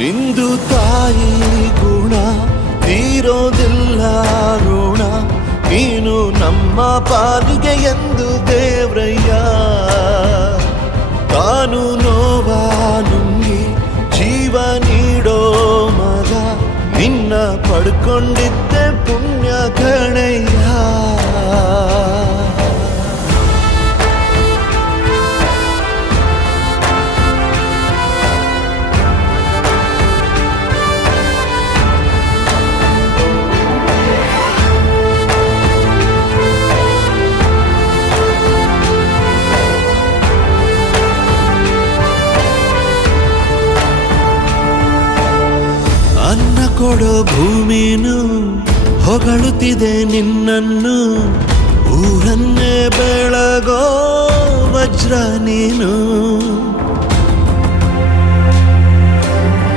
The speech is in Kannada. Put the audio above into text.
ನಿಂದು ತಾಯಿ ಗುಣ ತೀರೋದಿಲ್ಲ ಋಣ, ನೀನು ನಮ್ಮ ಪಾಲಿಗೆ ಎಂದು ದೇವ್ರಯ್ಯ. ತಾನು ನೋವಾ ನುಂಗಿ ಜೀವ ನೀಡೋ ಮಗ, ನಿನ್ನ ಪಡ್ಕೊಂಡಿದ್ದೆ ಪುಣ್ಯ ಗಣಯ್ಯ. ಅನ್ನ ಕೊಡೋ ಭೂಮಿನು ಹೊಗಳುತ್ತಿದೆ ನಿನ್ನನ್ನು, ಊರನ್ನೇ ಬೆಳಗೋ ವಜ್ರ ನೀನು.